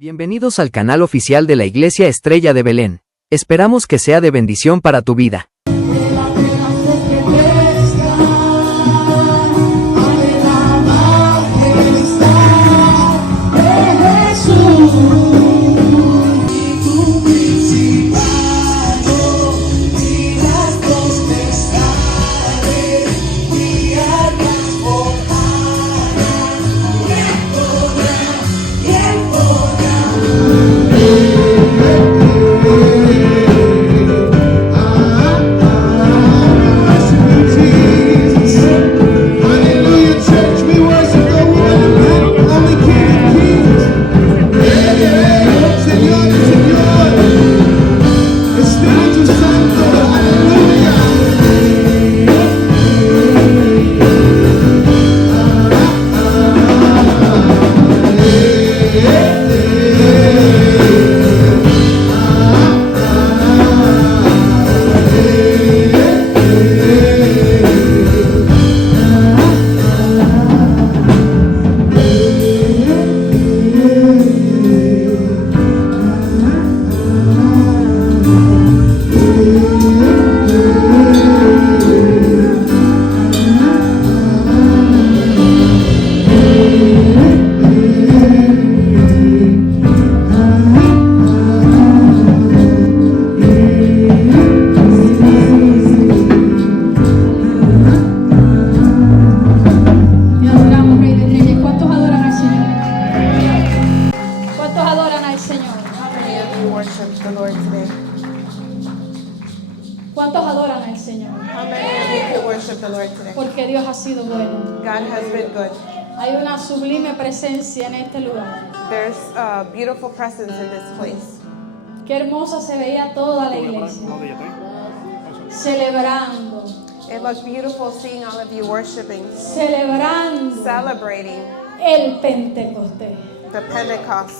Bienvenidos al canal oficial de la Iglesia Estrella de Belén. Esperamos que sea de bendición para tu vida. ¿Cuántos adoran al Señor? How many of you worship the Lord today? Porque Dios ha sido bueno. God has been good. Hay una sublime presencia en este lugar. There's a beautiful presence in this place. Qué hermosa se veía toda la iglesia. Celebrando. It looked beautiful seeing all of you worshiping, Celebrando celebrating el Pentecostés. the Pentecost.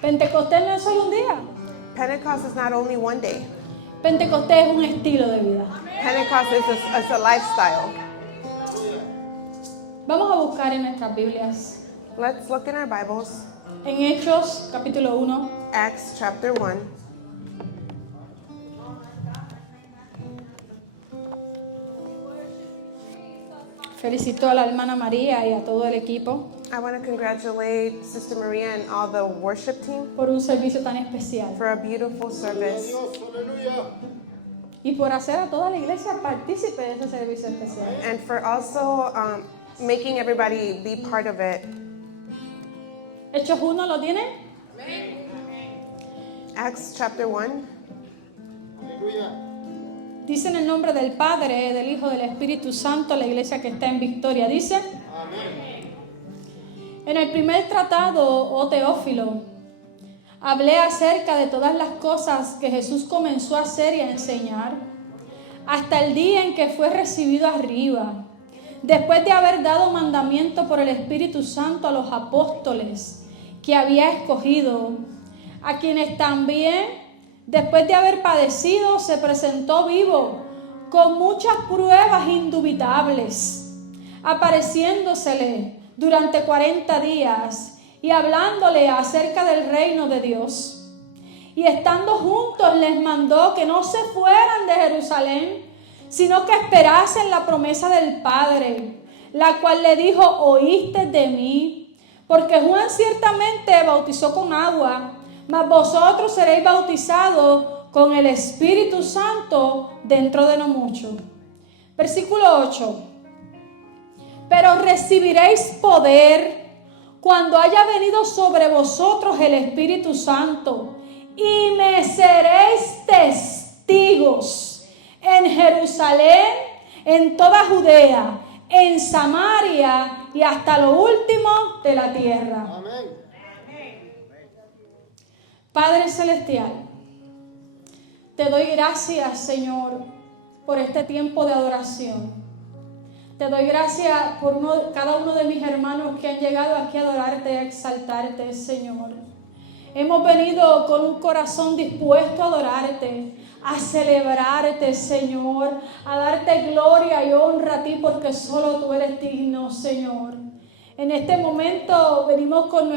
Pentecostés no es solo un día. Pentecost is not only one day. Pentecostés es un estilo de vida. Pentecost is a lifestyle. Vamos a buscar en nuestras Biblias. Let's look in our Bibles. En Hechos, capítulo 1. Acts chapter 1. Felicito a la hermana María y a todo el equipo I want to congratulate Sister Maria and all the worship team por un servicio tan especial for a beautiful service y por hacer a toda la iglesia partícipe de ese servicio especial. and for also making everybody be part of it. Hechos 1, ¿lo tienen? Acts chapter 1. Dice en el nombre del Padre, del Hijo, del Espíritu Santo, la iglesia que está en victoria. Dice: En el primer tratado, oh Teófilo, hablé acerca de todas las cosas que Jesús comenzó a hacer y a enseñar, hasta el día en que fue recibido arriba, después de haber dado mandamiento por el Espíritu Santo a los apóstoles que había escogido, a quienes también, después de haber padecido, se presentó vivo con muchas pruebas indubitables, apareciéndosele durante 40 días y hablándole acerca del reino de Dios. Y estando juntos les mandó que no se fueran de Jerusalén, sino que esperasen la promesa del Padre, la cual le dijo: oíste de mí, porque Juan ciertamente bautizó con agua, mas vosotros seréis bautizados con el Espíritu Santo dentro de no mucho. Versículo 8. Pero recibiréis poder cuando haya venido sobre vosotros el Espíritu Santo, y me seréis testigos en Jerusalén, en toda Judea, en Samaria y hasta lo último de la tierra. Amén. Padre Celestial, te doy gracias, Señor, por este tiempo de adoración. Te doy gracias por cada uno de mis hermanos que han llegado aquí a adorarte, a exaltarte, Señor. Hemos venido con un corazón dispuesto a adorarte, a celebrarte, Señor, a darte gloria y honra a ti, porque solo tú eres digno, Señor. En este momento venimos con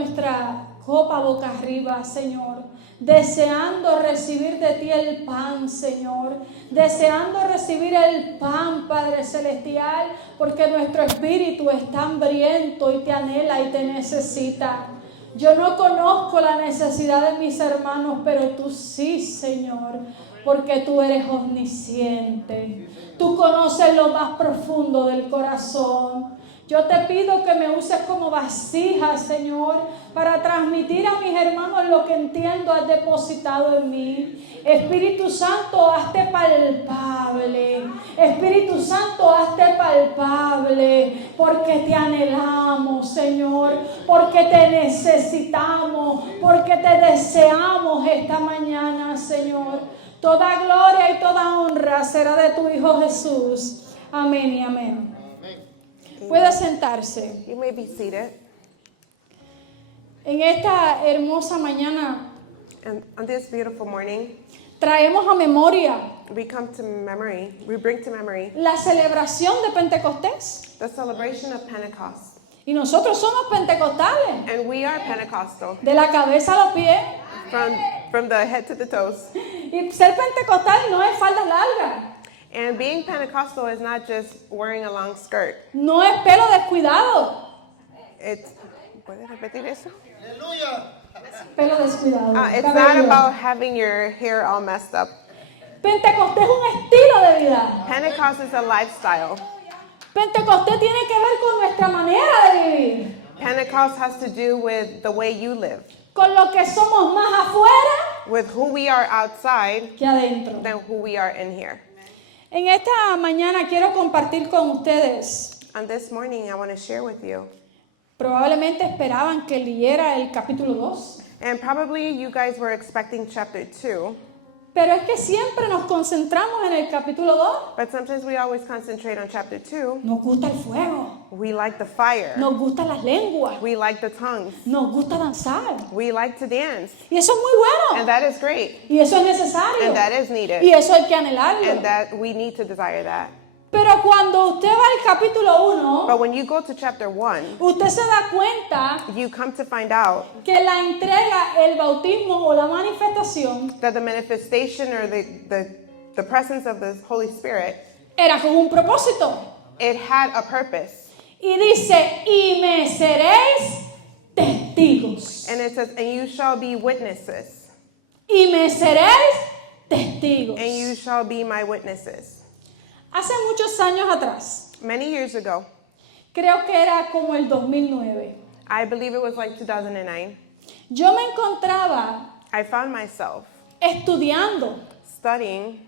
copa boca arriba, Señor, deseando recibir de ti el pan, Señor, deseando recibir el pan, Padre Celestial, porque nuestro espíritu está hambriento y te anhela y te necesita. Yo no conozco la necesidad de mis hermanos, pero tú sí, Señor, porque tú eres omnisciente. Tú conoces lo más profundo del corazón. Yo te pido que me uses como vasija, Señor, para transmitir a mis hermanos lo que entiendo has depositado en mí. Espíritu Santo, hazte palpable. Espíritu Santo, hazte palpable, porque te anhelamos, Señor, porque te necesitamos, porque te deseamos esta mañana, Señor. Toda gloria y toda honra será de tu Hijo Jesús. Amén y amén. Puede sentarse. You may be seated. En esta hermosa mañana And on this beautiful morning, traemos a memoria we bring to memory la celebración de Pentecostés. the celebration of Pentecost. Y nosotros somos pentecostales, And we are Pentecostal, de la cabeza a los pies. from the head to the toes. Y ser pentecostal no es faldas largas, And being Pentecostal is not just wearing a long skirt. no es pelo descuidado. ¿Puedes repetir eso? Pelo descuidado. It's not cabello. about having your hair all messed up. Pentecostés es un estilo de vida. Pentecost is a lifestyle. Pentecostés tiene que ver con nuestra manera de vivir, Pentecost has to do with the way you live, con lo que somos más afuera with who we are outside que adentro. than who we are in here. En esta mañana quiero compartir con ustedes. On this morning, I want to share with you, Probablemente esperaban que leyera el capítulo 2, and probably you guys were expecting chapter 2, pero es que siempre nos concentramos en el capítulo 2. but sometimes we always concentrate on chapter 2. Nos gusta el fuego, We like the fire. nos gustan las lenguas, We like the tongues. nos gusta danzar. We like to dance. Y eso es muy bueno. And that is great. Y eso es necesario. And that is needed. Y eso hay que anhelarlo. And that we need to desire that. Pero cuando usted va al capítulo 1, But when you go to chapter 1, usted se da cuenta you come to find out que la entrega, el bautismo o la manifestación that the manifestation or the presence of the Holy Spirit, era con un propósito. it had a purpose. Y dice, y me seréis testigos. And it says, and you shall be witnesses. Y me seréis testigos. And you shall be my witnesses. Hace muchos años atrás, Many years ago, creo que era como el 2009, I believe it was like 2009, yo me encontraba I found myself estudiando studying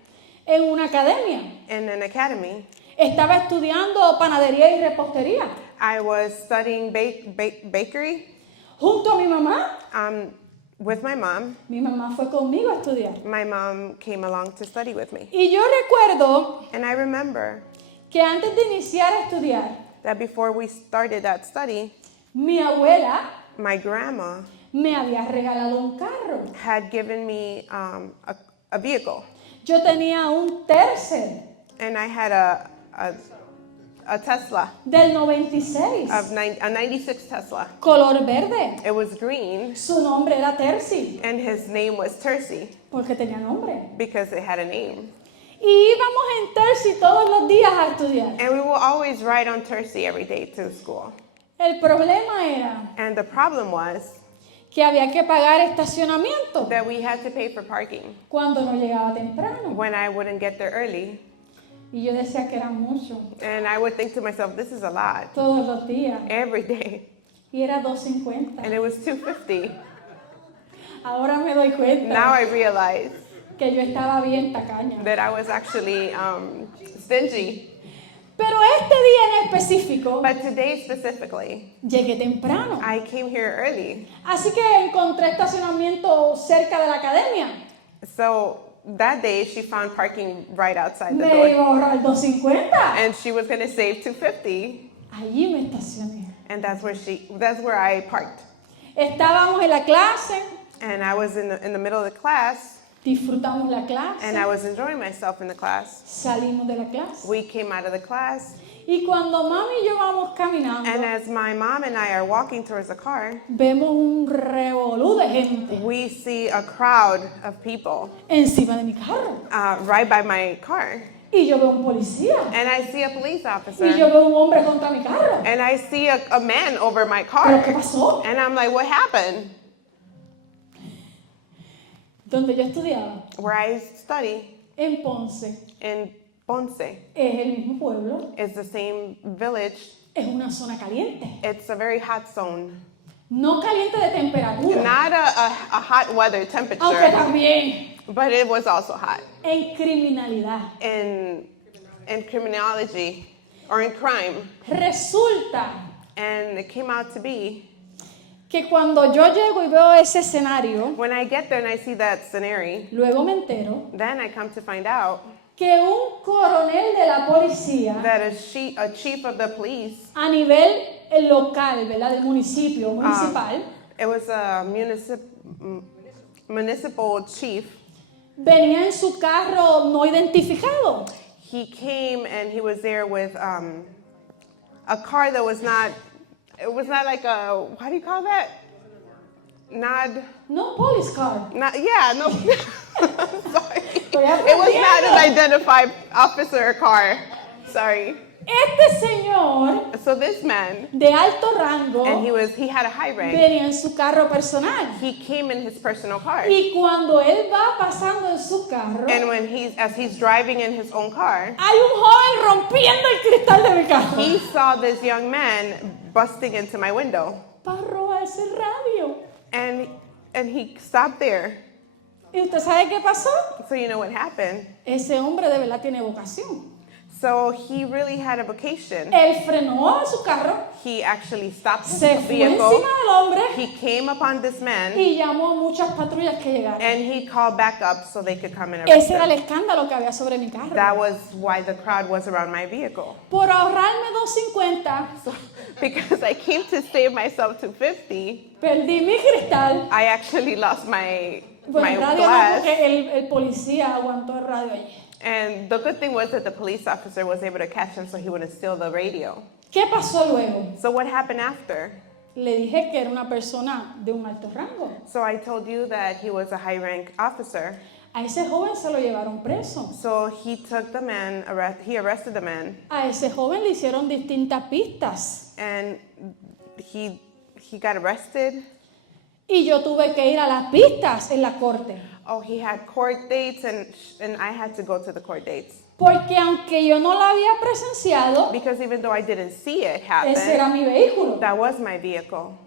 en una academia. in an academy. Estaba estudiando panadería y repostería I was studying bakery junto a mi mamá. with my mom. Mi mamá fue conmigo a estudiar. My mom came along to study with me. Y yo recuerdo And I remember que antes de iniciar a estudiar, that before we started that study, mi abuela my grandma me había regalado un carro. had given me a vehicle. Yo tenía un Tercel And I had a Tesla, del 96, a 96 Tesla. color verde. It was green, Su nombre era Terci, and his name was Tercy porque tenía nombre. because it had a name. Y íbamos en Terci todos los días a estudiar. And we will always ride on Tercy every day to school. El problema era And the problem was que había que pagar estacionamiento that we had to pay for parking cuando no llegaba temprano. when I wouldn't get there early. Y yo decía que era mucho, And I would think to myself, this is a lot todos los días. every day. Y era $2.50. And it was $2.50. Ahora me doy cuenta Now I realize que yo estaba bien tacaña. that I was actually stingy. Pero este día en específico But today specifically, llegué temprano. I came here early. Así que encontré estacionamiento cerca de la academia. So that day she found parking right outside the Me door. iba a ahorrar $2.50. And she was going to save $2.50. Allí me estacioné. And that's where I parked. Estábamos en la clase And I was in the middle of the class. Disfrutamos la clase, and I was enjoying myself in the class. salimos de la clase. We came out of the class, Y cuando mami y yo vamos caminando, and as my mom and I are walking towards the car, vemos un revolú de gente we see a crowd of people encima de mi carro. right by my car. Y yo veo un policía. And I see a police Y yo officer, veo un hombre contra mi carro. and I see a man over my ¿Pero qué car. pasó? And I'm like, what happened? Donde yo estudiaba, Where I study en Ponce, in Ponce, es el mismo pueblo, is the same village. es una zona caliente. It's a very hot zone. No caliente de temperatura, Not a hot weather aunque temperature, también but it was also hot. en criminalidad. In criminology, or in crime. Resulta And it came out to be, que cuando yo llego y veo ese escenario, when I get there and I see that scenario, luego me entero then I come to find out que un coronel de la policía that a chief of the police, a nivel local, ¿verdad? Del municipio, municipal, it was a municipal chief. venía en su carro no identificado. He came and he was there with a car that was not, it was not like a, how do you call that? No police car. Yeah, no. Sorry. Estoy It was not aprendiendo. an identified officer car. Sorry. Este señor So this man, de alto rango and he had a high rank. venía en su carro personal. He came in his personal car. Y cuando él va pasando en su carro, And when as he's driving in his own car, hay un joven rompiendo el cristal de mi carro he saw this young man busting into my window. para robarse el radio. And he stopped there. ¿Y usted sabe qué pasó? So you know what happened? Ese hombre de verdad tiene vocación. So he really had a vocation. Él frenó su carro, He actually stopped his se fue vehicle. encima del hombre He came upon this man y llamó a muchas patrullas que llegaron. and he called back up so they could come and arrest Ese era el him. escándalo que había sobre mi carro. That was why the crowd was around my vehicle. Por ahorrarme $2.50, So because I came to save myself to 50, perdí mi cristal. I actually lost my Bueno, el radio no, glass. porque el policía aguantó el radio allí. And the good thing was that the police officer was able to catch him so he wouldn't steal the radio. ¿Qué pasó luego? So what happened after? Le dije que era una persona de un alto rango. So I told you that he was a high rank officer. A ese joven se lo llevaron preso. So he took the man, he arrested the man, A ese joven le hicieron distintas pistas. and he got arrested. Y yo tuve que ir a las pistas en la corte. Oh, he had court dates, and I had to go to the court dates. Porque aunque yo no lo había presenciado, Because even though I didn't see it ese era happen, mi vehículo. that was my vehicle.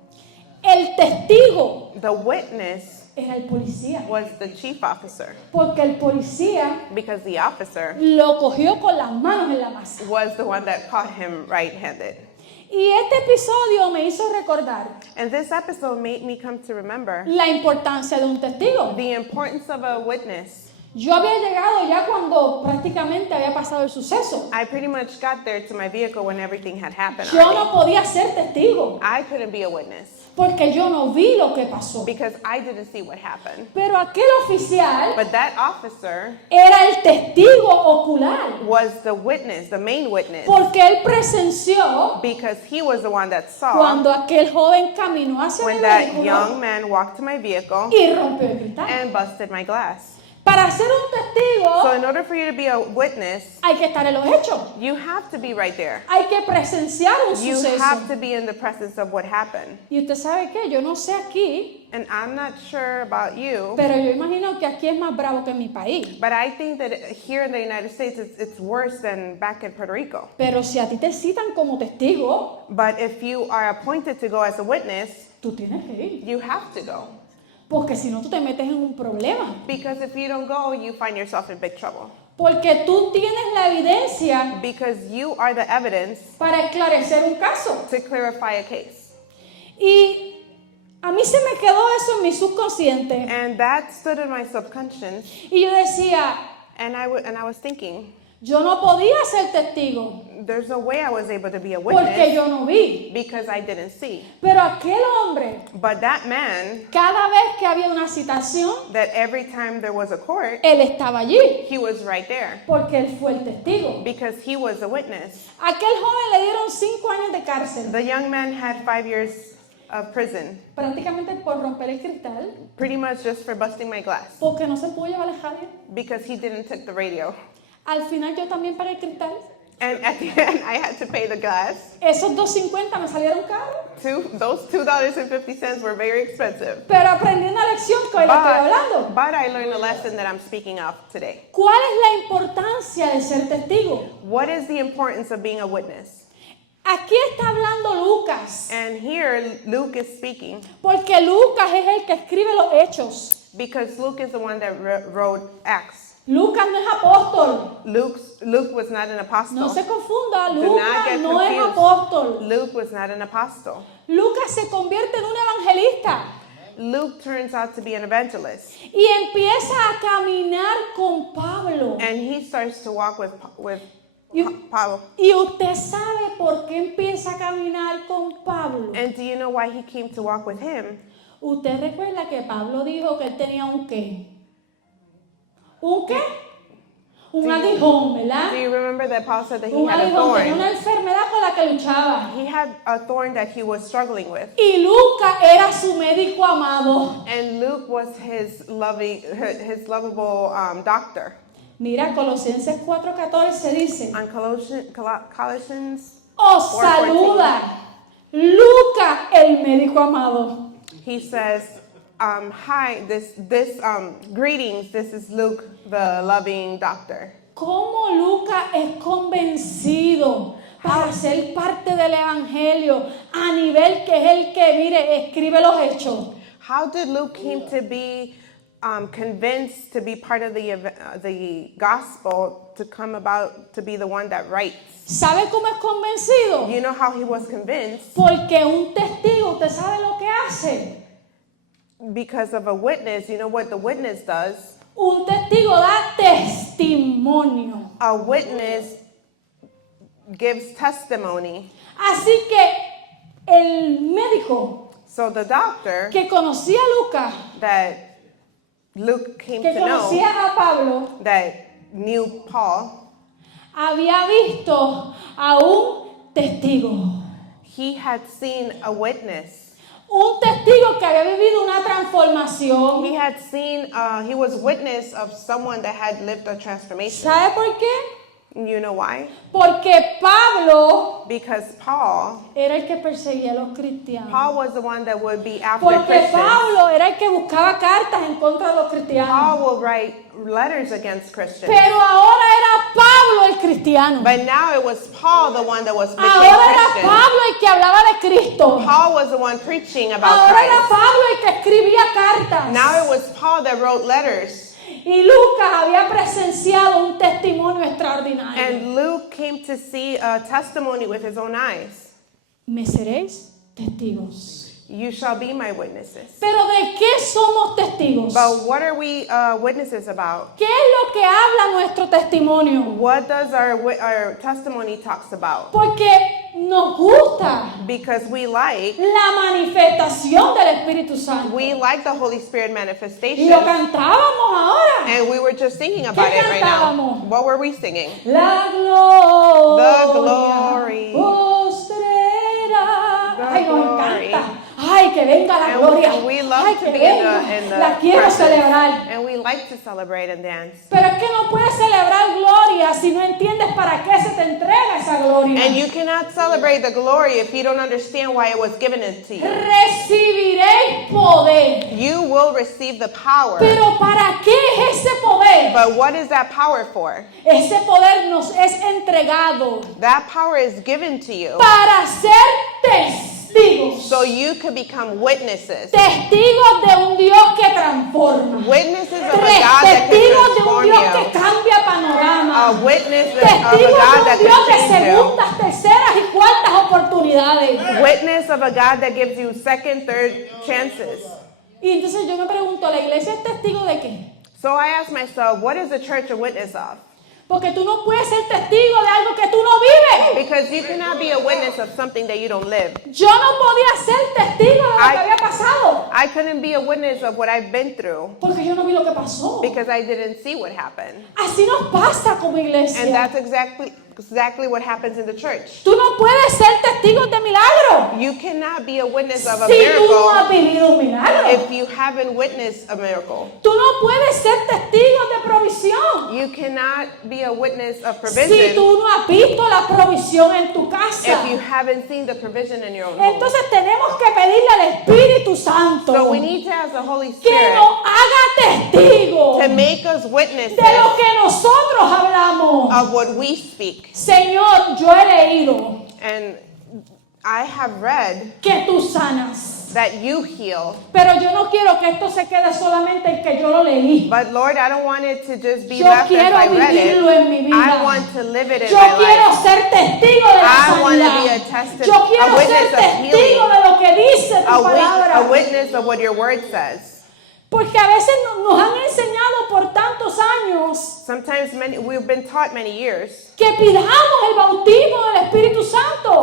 El testigo The witness era el policía. was the chief officer, Porque el policía because the officer lo cogió con las manos en la masa. was the one that caught him right-handed. Y este episodio me hizo recordar And this episode made me come to remember la importancia de un testigo. the importance of a witness. Yo había llegado ya cuando prácticamente había pasado el suceso. I pretty much got there to my vehicle when everything had happened Yo already. no podía ser testigo I couldn't be a witness porque yo no vi lo que pasó. because I didn't see what happened. Pero aquel oficial But that officer era el testigo ocular was the witness, the main witness, porque él presenció because he was the one that saw cuando aquel joven caminó hacia mi when that vehículo young man walked to my vehicle y rompió el cristal. and busted my glass. Para ser un testigo So in order for you to be a witness, hay que estar en los hechos. you have to be right there. Hay que presenciar un You suceso. have to be in the presence of what happened. Y usted sabe qué, yo no sé aquí, And I'm not sure about you, pero yo imagino que aquí es más bravo que en mi país. but I think that here in the United States, it's worse than back in Puerto Rico. Pero si a ti te citan como testigo, But if you are appointed to go as a witness, tú tienes que ir. you have to go. Porque si no, tú te metes en un problema. Because if you don't go, you find yourself in big trouble. Porque tú tienes la evidencia Because you are the evidence para esclarecer un caso. to clarify a case. Y a mí se me quedó eso en mi subconsciente. And that stood in my subconscious. Y yo decía, And I was thinking, Yo no podía ser testigo There's no way I was able to be a porque witness yo no vi. because I didn't see. Pero aquel hombre, But that man, cada vez que había una citación, that every time there was a court, él estaba allí he was right there porque él fue el testigo. because he was a witness. Aquel joven le dieron 5 años de cárcel, The young man had 5 years of prison, prácticamente por romper el cristal, pretty much just for busting my glass porque no se pudo llevar el radio. because he didn't take the radio. Al final yo también pagué el cristal. And at the end, I had to pay the glass. Esos 2.50 me salieron caros, Those $2.50 were very expensive. pero aprendí una lección que hoy le estoy hablando. But I learned a lesson that I'm speaking of today. ¿Cuál es la importancia de ser testigo? What is the importance of being a witness? Aquí está hablando Lucas, And here Luke is speaking porque Lucas es el que escribe los hechos. because Luke is the one that wrote Acts. Lucas no es apóstol. Luke was not an apostle. No se confunda, Do not Lucas get no es confused. apóstol. Luke was not an apostle. Lucas se convierte en un evangelista Luke turns out to be an evangelist. y empieza a caminar con Pablo. And he starts to walk with You- Paul. Y usted sabe por qué empieza a caminar con Pablo. And do you know why he came to walk with him? Usted recuerda que Pablo dijo que él tenía un qué. ¿Un qué? Un aguijón, ¿verdad? Do you remember that Paul said that he Un had a aguijón, tenía thorn? una enfermedad con la que luchaba. He had a thorn that he was struggling with. Y Lucas era su médico amado. And Luke was his lovable doctor. Mira, Colosenses 4:14 dice, On Colossians, os 4:14. saluda Lucas, el médico amado. he says, hi, greetings, this is Luke, the loving doctor. ¿Cómo Lucas es convencido para ser parte del evangelio a nivel que es el que, mire, escribe los hechos? How did Luke came to be convinced to be part of the gospel, to come about to be the one that writes? ¿Sabe cómo es convencido? You know how he was convinced? Porque un testigo, ¿usted sabe lo que hace? Because of a witness. You know what the witness does? Un testigo da testimonio. A witness gives testimony. Así que el médico So the doctor que conocía a Lucas, that Luke came que to know, conocía a Pablo, that knew Paul, había visto a un testigo. he had seen a witness. Un testigo que había vivido una transformación. He had seen, he was witness of someone that had lived a transformation. ¿Sabe por qué? You know why? Porque Pablo Because Paul era el que perseguía a los cristianos. was the one that would be after Porque Christians. Pablo era el que buscaba cartas en contra de los cristianos. Paul will write letters against Christians. Pero ahora era Pablo el cristiano. But now it was Paul the one that was preaching Ahora era Christians. Pablo el que hablaba de Cristo. Paul was the one preaching about Ahora era Christ. Pablo el que escribía cartas. Now it was Paul that wrote letters. Y Lucas había presenciado un testimonio extraordinario. And Luke came to see a testimony with his own eyes. Me seréis testigos. You shall be my witnesses. Pero ¿de qué somos testigos? But what are we witnesses about? ¿Qué es lo que habla nuestro testimonio? What does our testimony talks about? Porque nos gusta Because we like la manifestación del Espíritu Santo. the Holy Spirit Y manifestation. lo cantábamos ahora. And we were just thinking about ¿Qué it right now. cantábamos? What were we singing? La gloria The glory. postrera. The Ay, nos glory. encanta. Ay, que venga la And gloria. we love Ay, to que be venga. in the La quiero presence. celebrar. And we like to celebrate and dance. Pero es que no puedes celebrar gloria si no entiendes para qué se te entrega esa gloria. And you cannot celebrate the glory if you don't understand why it was given to you. Recibiréis poder. You will receive the power. Pero ¿para qué es ese poder? But what is that power for? Ese poder nos es entregado That power is given to you para ser testigos. so you could become witnesses. Testigos de un Dios que transforma. Witnesses of a God that can Testigos de un transform Dios que you. cambia panorama. A witness of a Testigos God de that un Dios de can change you. segundas, terceras y cuartas oportunidades. Witness of a God that gives you second, third chances. Y entonces yo me pregunto, ¿la iglesia es testigo de qué? So I ask myself, what is the church a witness of? Porque tú no puedes ser testigo de algo que tú no vives. Because you cannot be a witness of something that you don't live. Yo no podía ser testigo de lo que había pasado. I couldn't be a witness of what I've been through Porque yo no vi lo que pasó. because I didn't see what happened. Así nos pasa como And iglesia. that's exactly what happens in the church. Tú no puedes ser testigo de milagro You cannot be a witness of a si tú no has miracle vivido un milagro. if you haven't witnessed a miracle. Tú no puedes ser testigo de provisión You cannot be a witness of si provision tú no has visto la provisión en tu casa. if you haven't seen the provision in your own home. Entonces tenemos que pedirle al Espíritu Santo So we need to ask the Holy que Spirit nos haga testigo to make us witnesses de lo que nosotros hablamos. of what we speak. Señor, yo he leído And I have read que tú sanas, that you heal. pero yo no quiero que esto se quede solamente en que yo lo leí. But Lord, I don't want it to just be Yo left as quiero I read vivirlo en mi it. vida. I want to live it in Yo my quiero life. ser testigo de la I want to be sanidad. a Yo quiero witness ser of testigo healing. de lo que dice tu A palabra. witness of what your word says. Porque a veces nos han enseñado por tantos años Sometimes we've been taught many years que pidamos el bautismo del Espíritu Santo.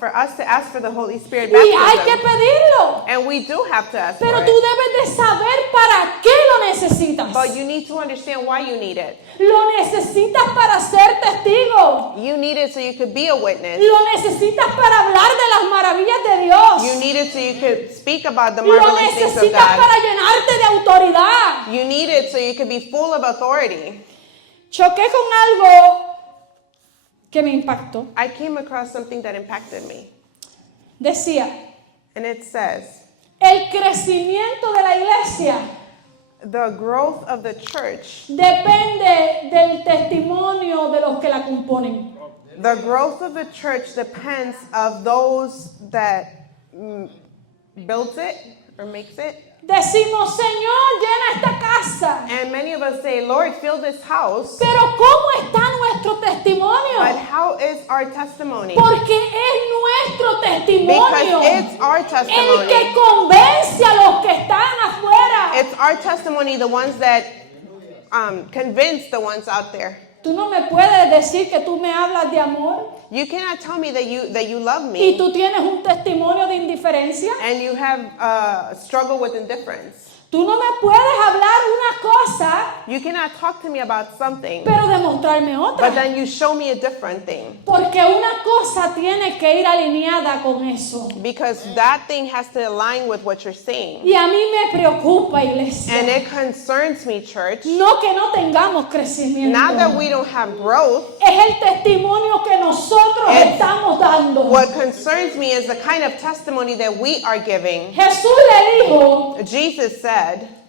for us to ask for the Holy Spirit Y hay que baptism. pedirlo. And we do have to ask for Pero tú it. debes de saber para qué lo necesitas. But you need to understand why you need it. Lo necesitas para ser testigo. You need it so you could be a witness. Lo necesitas para hablar de las maravillas de Dios. You need it so you could speak about the Lo marvelous things of necesitas God. para llenarte de autoridad. You need it so you could be full of authority. Choqué con algo que me impactó. I came across something that impacted me. Decía, And it says, el crecimiento de la iglesia the growth of the church, depende del testimonio de los que la componen. the growth of the church depends of those that builds it or makes it. Decimos, Señor, llena esta casa. And many of us say, Lord, fill this house. Pero ¿cómo está nuestro testimonio? But how is our testimony? Porque es nuestro Because testimonio it's our el que testimony. convence a los que están afuera. It's our testimony, the ones that convince the ones out there. Tú no me puedes decir que tú me hablas de amor You cannot tell me that you love y me tú tienes un testimonio de indiferencia. and you have struggle with indifference. Tú no me puedes hablar una cosa, You cannot talk to me about something, pero demostrarme but otra. then you show me a different thing. Porque una cosa tiene que ir alineada con eso. Because that thing has to align with what you're saying. Y a mí me preocupa, iglesia. And it concerns me, church. No que no tengamos crecimiento. Not that we don't have growth. Es el testimonio que nosotros It's estamos dando. What concerns me is the kind of testimony that we are giving. Jesús le dijo, Jesus said,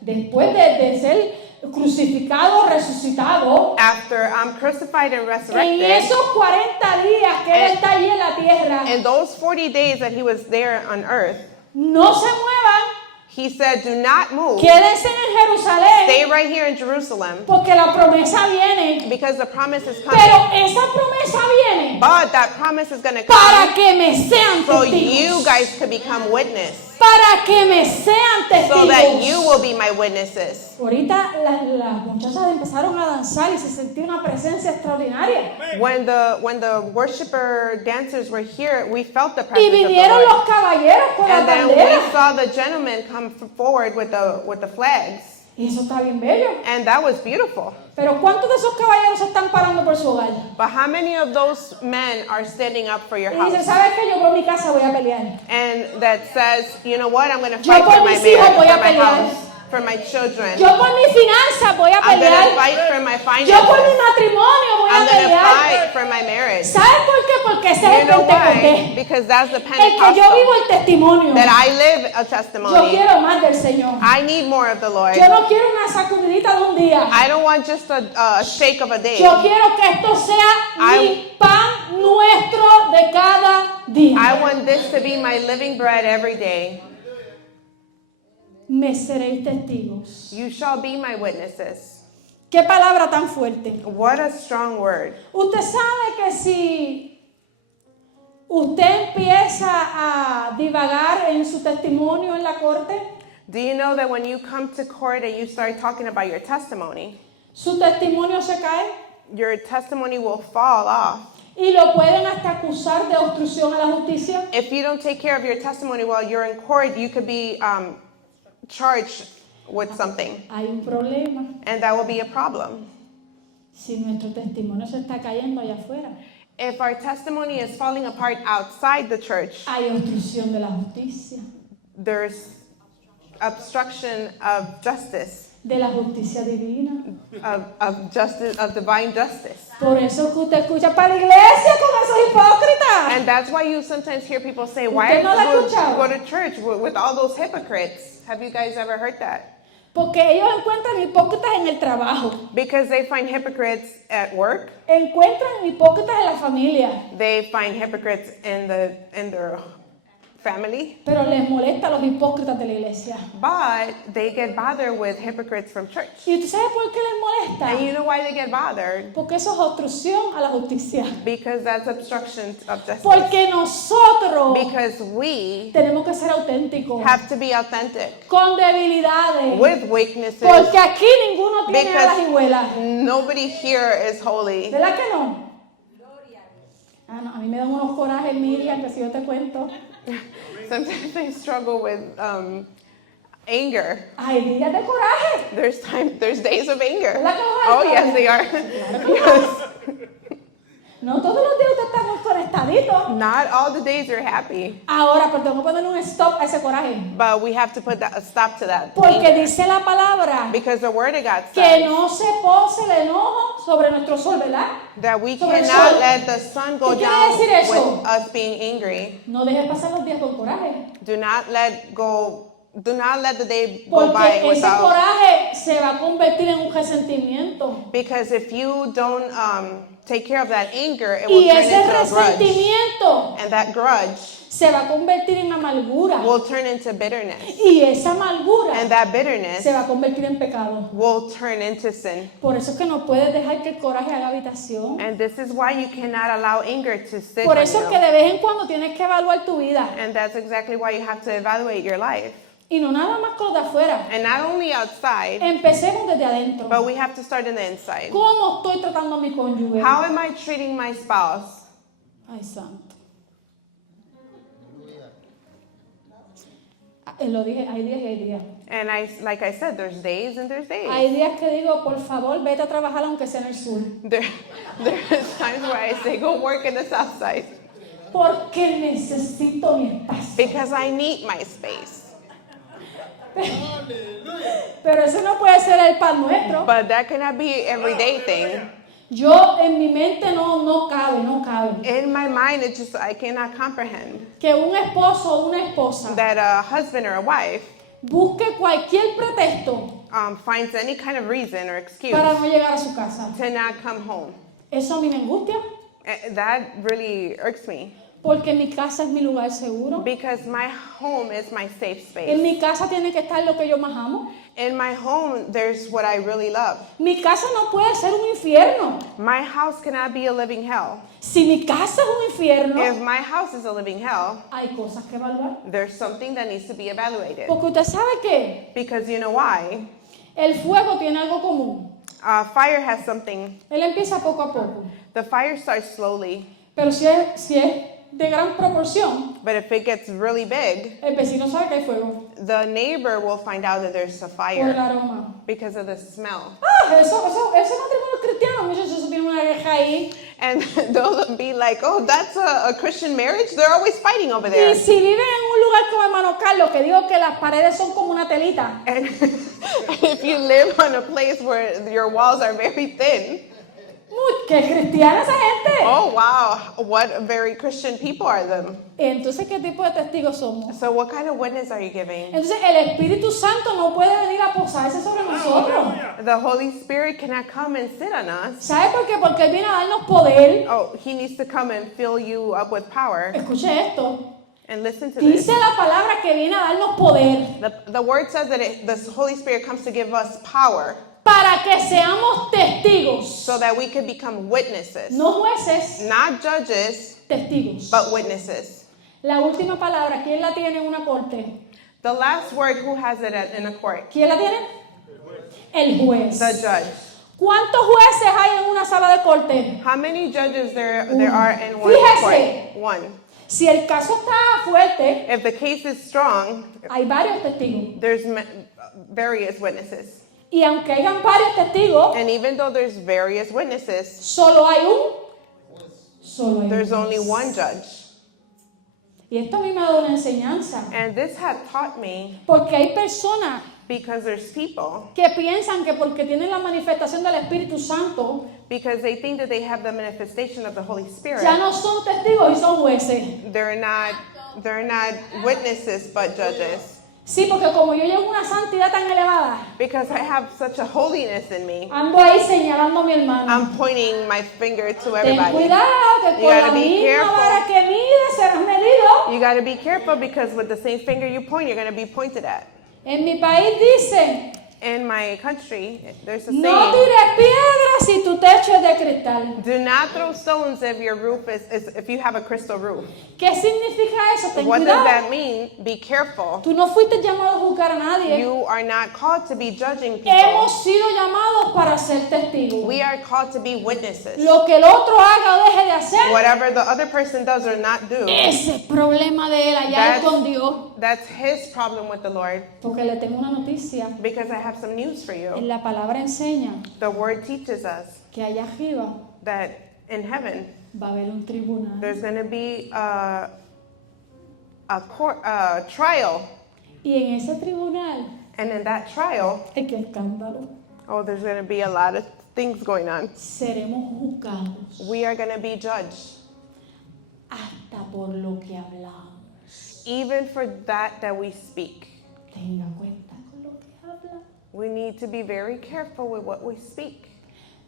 después de ser crucificado, resucitado, after I'm crucified and en resurrected, esos 40 días que Él está allí en la tierra, in those 40 days that he was there on earth, no se muevan, he said, do not move. quédense en Jerusalén, Stay right here in Jerusalem porque la promesa viene. because the promise is coming. Pero esa promesa viene But that promise is going to para come que me sean so you testigos. guys could become witness. Para que me sean So that you testigos. will be my witnesses. Ahorita las muchachas empezaron a danzar y se sentía una presencia extraordinaria. When the worshiper dancers were here, we felt the Y presence of the vinieron los Lord. caballeros con la And then bandera. we saw the gentlemen come forward with the flags. Y eso está bien bello. And that was beautiful. Pero ¿cuántos de esos caballeros se están parando por su hogar? But how many of those men are standing up for your Y dicen, house? ¿sabes qué? Yo por mi casa voy a pelear. And that says, you know what, I'm going to Yo fight por for my mis hijos marriage, voy a for my pelear. house, for my children. Yo por mi finanza voy a I'm going to pelear. fight for my Yo por mi finances. matrimonio voy a I'm going to pelear. fight for my marriage. ¿Sabes por qué? Porque ese es You el know why? Pentecostés. Because that's the El que yo vivo Pentecostal. el testimonio. That I live a Yo testimony. quiero más del Señor. I need more of the Lord. Yo no quiero una sacudidita de un día. I don't want just a shake of a day. Yo quiero que esto sea mi pan nuestro de cada día. I want this to be my living bread every day. Me seréis testigos. You shall be my witnesses. Qué palabra tan fuerte. What a strong word. Usted sabe que si usted empieza a divagar en su testimonio en la corte, Do you know that when you come to court and you start talking about your testimony, su testimonio se cae. your testimony will fall off. Y lo pueden hasta acusar de obstrucción a la justicia. If you don't take care of your testimony while you're in court, you could be charged with something, Hay un problema and that will be a problem. si nuestro testimonio se está cayendo allá afuera. If our testimony is falling apart outside the church, Hay obstrucción de la justicia, there's obstruction of justice, de la justicia divina. of justice, of divine justice. Por eso es que usted escucha para la iglesia con esos hipócritas. And that's why you sometimes hear people say, why ¿Usted no la ha would escuchado? you go to church with all those hypocrites? Have you guys ever heard that? Porque ellos encuentran hipócritas en el trabajo, Because they find hypocrites at work, encuentran hipócritas en la familia, they find hypocrites in their family, pero les molesta a los hipócritas de la iglesia. but they get bothered with hypocrites from church. ¿Y usted sabe por qué les molesta? And you know why they get bothered? Porque eso es obstrucción a la justicia. Because that's obstruction of justice. Porque nosotros Because we tenemos que ser auténticos, have to be authentic con debilidades. with weaknesses, Porque aquí ninguno tiene alas y vuelas. because nobody here is holy. ¿Verdad que no? Ah, no, a mí me dan unos corajes, Miriam, que si yo te cuento. Sometimes I struggle with anger. Hay días de coraje. There's days of anger. ¿Verdad que los hay? Oh yes, they are. Yes. No todos los días usted está muy conectadito. Not all the days you're happy, Ahora, pero tengo que ponerle un stop a ese coraje. but we have to put a stop to that. Porque anger. dice la palabra Because the word of God que says no se pose el enojo sobre nuestro sol, ¿verdad? that we sobre el cannot sol. let the sun go ¿Qué quiere down decir eso? with us being angry. No dejes pasar los días con coraje. Do not let the day go by Porque ese without. coraje se va a convertir en un resentimiento. Because if you don't take care of that anger, it will Y turn ese into a grudge. resentimiento And that grudge se va a convertir en amargura. will turn into bitterness. Y esa amargura And that bitterness se va a convertir en pecado. will turn into sin. Por eso es que no puedes dejar que el coraje haga habitación. And this is why you cannot allow anger to sit Por on eso es you. que de vez en cuando tienes que evaluar tu vida. And that's exactly why you have to evaluate your life. Y no nada más con lo de afuera. And not only outside, Empecemos desde adentro. but we have to start in the inside. ¿Cómo estoy tratando a mi cónyuge? How am I treating my spouse? Ay, santo. Lo dije, hay días y hay días. And like I said, there's days and there's days. Hay días que digo, por favor, vete a trabajar aunque sea en el sur. There's times where I say, go work in the south side. Porque necesito mi espacio. Because I need my space. Pero eso no puede ser el pan nuestro. But that cannot be an everyday thing. Yo en mi mente no cabe. In my mind, I cannot comprehend Que un esposo o una esposa that a husband or a wife busque cualquier pretexto finds any kind of reason or excuse para no llegar a su casa. to not come home. Eso a mí me angustia. That really irks me. Porque mi casa es mi lugar seguro. Because my home is my safe En space. mi casa tiene que estar lo que yo más amo. In my home, there's what I really love. Mi casa no puede ser un infierno. My house cannot be a living hell. Si mi casa es un infierno, If my house is a living hell, hay cosas que evaluar. there's something that needs to be evaluated. Porque usted sabe que Because you know why? el fuego tiene algo común. Fire has something. Él empieza poco a poco. The fire starts slowly, Pero si es de gran proporción, but if it gets really big, el vecino sabe que hay fuego the neighbor will find out that there's a por el fire aroma. because of the smell. Ese matrimonio cristiano, muchachos, eso tiene una guerra ahí. And they'll be like, oh, that's a Christian marriage? They're always fighting over Y there. si viven en un lugar como hermano Carlos, que digo que las paredes son como una telita, And if you live on a place where your walls are very thin, ¡qué cristiana esa gente! oh wow, what very Christian people are them. Entonces, ¿qué tipo de testigos somos? So what kind of witness are you giving? Entonces, el Espíritu Santo no puede venir a posarse sobre nosotros. The Holy Spirit cannot come and sit on us. ¿Sabe por qué? Porque Él viene a darnos poder. Oh, he needs to come and fill you up with power. Escuche esto. And listen to this. Dice la palabra que viene a darnos poder The word says that the Holy Spirit comes to give us power para que seamos testigos. so that we could become witnesses. No jueces, Not judges, testigos. but witnesses. La última palabra, ¿quién la tiene en una corte? The last word, who has it in a court? ¿Quién la tiene? El juez. The judge. ¿Cuántos jueces hay en una sala de corte? How many judges there are in one Fíjese. court? One. Si el caso está fuerte, If the case is strong, hay varios testigos. there's various witnesses. Y aunque hayan varios testigos, And even though there's various witnesses, solo hay un. there's only one judge. Y esto a mí me ha dado una enseñanza. And this had taught me, Porque hay personas because there's people, que piensan que porque tienen la manifestación del Espíritu Santo, because they think that they have the manifestation of the Holy Spirit, ya no son testigos y son jueces. they're not witnesses but judges. Sí, porque como yo llevo una santidad tan elevada, Because I have such a holiness in me, ando ahí señalando a mi hermano. I'm pointing my finger to Ten everybody. cuidado que You con gotta la be misma careful. vara que mides serás medido. You got to be careful because with the same finger you point, you're going to be pointed at. En mi país dicen, In my country, there's a no saying, tires piedras si tu techo es de cristal. do not throw stones if your roof if you have a crystal roof. ¿Qué significa eso? Ten What does cuidado. that mean? Be careful. Tú no fuiste llamado a juzgar a nadie. You are not called to be judging people. Hemos sido llamados para ser testigos. We are called to be witnesses. Lo que el otro haga o deje de hacer, Whatever the other person does or not do, ese es problema de él allá That's- con Dios. that's his problem with the Lord. Porque le tengo una noticia. Because I have some news for you. En la palabra enseña The word teaches us que allá arriba that in heaven va a haber un tribunal. there's going to be a trial, Y en ese tribunal, and in that trial, ¡ay, qué escándalo! there's going to be a lot of things going on. Seremos juzgados We are going to be judged, hasta por lo que hablamos. even for that we speak. Tenga cuenta con lo que habla, We need to be very careful with what we speak,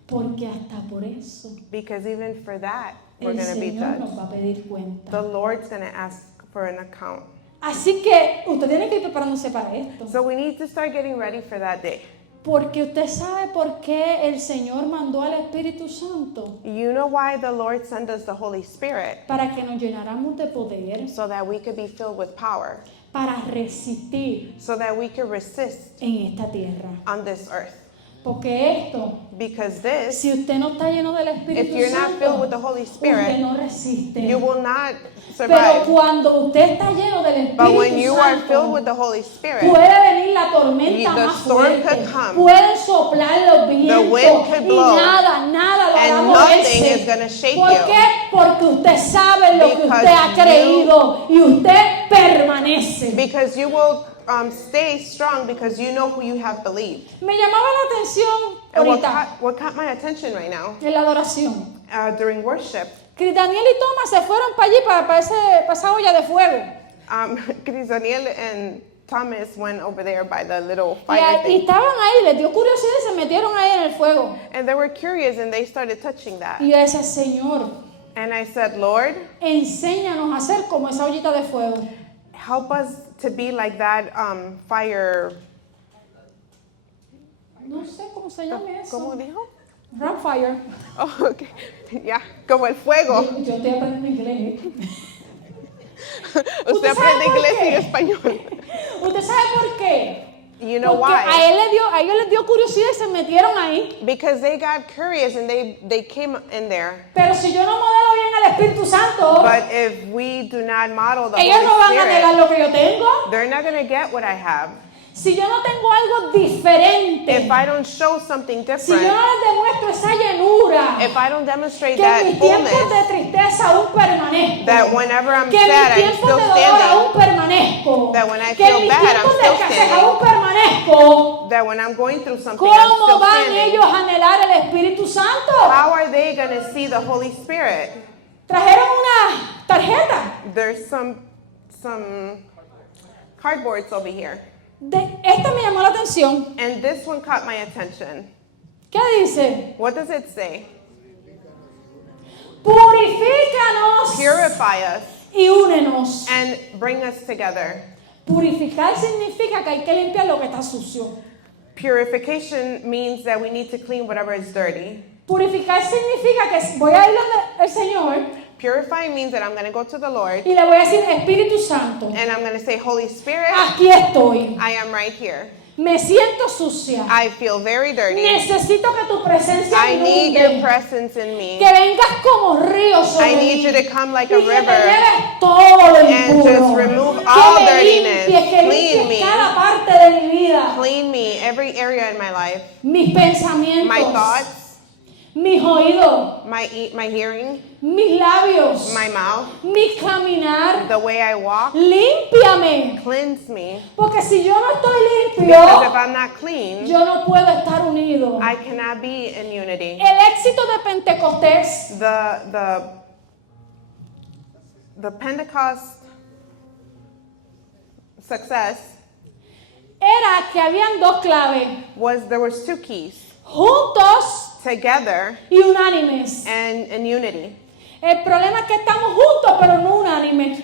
porque hasta por eso because even for that, we're el going to be Señor nos judged. va a pedir cuenta. The Lord's going to ask for an account. Así que usted tiene que ir preparándose para esto. So we need to start getting ready for that day. Porque usted sabe por qué el Señor mandó al Espíritu Santo. You know why the Lord sent us the Holy Spirit? Para que nos llenáramos de poder, So that we could be filled with power, para resistir so that we could resist en esta tierra. on this earth. Porque esto, Because this, si usted no está lleno del if Espíritu you're not filled with Santo, the Holy usted Spirit, no resiste. you will not Pero survive. cuando usted está lleno del But when Espíritu you are filled Santo, with the Holy Spirit, puede venir la tormenta the más storm fuerte, could come. pueden soplar los vientos wind could y blow. nada lo hará And nothing moverse. is gonna shake ¿Por you. qué? Porque usted sabe lo que Because usted ha you- creído y usted permanece. because you will stay strong because you know who you have believed. Me llamaba la atención And ahorita what caught my attention right now en la adoración. during worship, Que Daniel y Tomás se fueron para allí, para esa olla de fuego. Chris Daniel and Thomas went over there by the little Y, fire y thing. estaban ahí, les dio curiosidad y se metieron ahí en el fuego. And they were curious and they started touching that. Y yo decía, Señor, And I said, Lord, enséñanos a hacer como esa ollita de fuego. help us to be like that fire. No sé cómo se llama eso. ¿Cómo dijo? Rock fire. Oh, okay. Ya, como el fuego. Yo estoy aprendiendo inglés. Usted sabe aprende por inglés qué? y español. ¿Usted sabe por qué? You know Porque why? a ellos les dio curiosidad y se metieron ahí. Because they got curious and they came in there. Pero si yo no modelo bien al Espíritu Santo, But if we do not model the ellos no Holy van a negar Spirit, lo que yo tengo. they're not going to get what I have. Si yo no tengo algo diferente, If I don't show something si yo different, no les demuestro esa llenura, if I don't demonstrate que en that mis tiempos de fullness, tristeza aún permanezco, that whenever I'm que en mis sad, I'm tiempos still de dolor aún standing, permanezco, that when I que en feel mis bad, I'm tiempos de still escasez standing, aún permanezco, that when I'm going through something, I'm ¿cómo still van standing, ellos a anhelar el Espíritu Santo? how are they going to see the Holy Spirit? Trajeron una tarjeta. There's some cardboards over here. Esta me llamó la atención. And this one caught my attention. ¿Qué dice? What does it say? Purifícanos Purify us y únenos. and bring us together. Purificar significa que hay que limpiar lo que está sucio. Purification means that we need to clean whatever is dirty. Purificar significa que voy a ir donde el Señor Purifying means that I'm going to go to the Lord y le voy a decir, Espíritu Santo, and I'm going to say, Holy Spirit, aquí estoy. I am right here. Me siento sucia. I feel very dirty. Necesito que tu presencia I me need inunde. your presence in me. Que vengas como río sobre I need mí. you to come like a Y que te river lleves todo lo and impuro. just remove Que all me dirtiness. limpies, que Clean limpies me. cada parte de mi vida. Clean me, every area in my life. Mis pensamientos. My thoughts, Mis oídos. my hearing, Mis labios. my mouth, Mi caminar. the way I walk. Límpiame. Cleanse me. Porque si yo no estoy Because if limpio, I'm not clean, yo no puedo estar unido. I cannot be in unity. El éxito de Pentecostés The Pentecost success era que habían dos claves. there was two keys. Juntos Together y unánimes. and in unity. El problema es que estamos juntos pero no unánimes.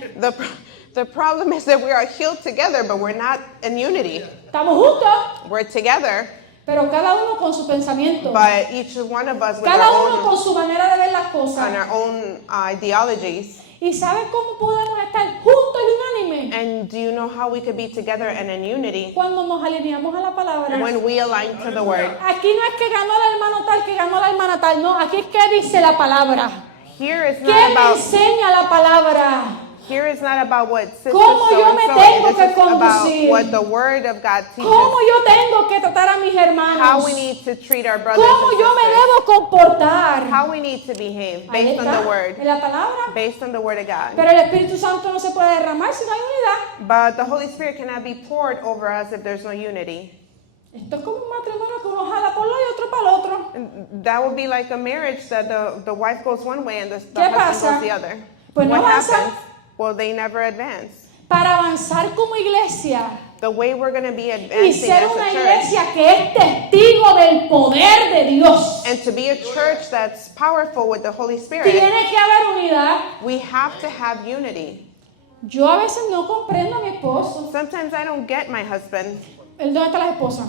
The problem is that we are healed together, but we're not in unity. Estamos juntos, We're together, pero cada uno con su pensamiento. but each one of us with Cada uno our con su manera de ver las own, cosas. on our own ideologies. ¿Y sabes cómo podemos estar juntos y unánimes? And do you know how we could be together and in unity? Cuando nos alineamos a la palabra. When we align to the word. Aquí no es que ganó el hermano tal, que ganó la hermana tal. No, aquí es que dice la palabra. Here is ¿Qué not me about enseña la palabra? Here is not about what sister ¿Cómo yo me so tengo and so. que This is about conducir? what the word of God teaches. ¿Cómo yo tengo que tratar a mis How hermanos? we need to treat our brothers ¿Cómo and yo me sisters. debo comportar? How we need to behave Ahí based on está, the word. en la palabra. Based on the word of God. Pero el Espíritu Santo no se puede derramar si no hay unidad. But the Holy Spirit cannot be poured over us if there's no unity. Esto es como un matrimonio que uno jala por un lado y otro para el otro. And that would be like a marriage that the wife goes one way and the ¿Qué husband pasa? goes the other. Pues no What avanza. happens? Well, they never advance. Para avanzar como iglesia The way we're going to be y advancing ser as una a church, iglesia que es testigo del poder de Dios. and to be a church that's powerful with the Holy Spirit, Tiene que haber unidad. we have to have unity. Yo a veces no comprendo a mi esposo. Sometimes I don't get my husband. ¿Dónde está la esposa?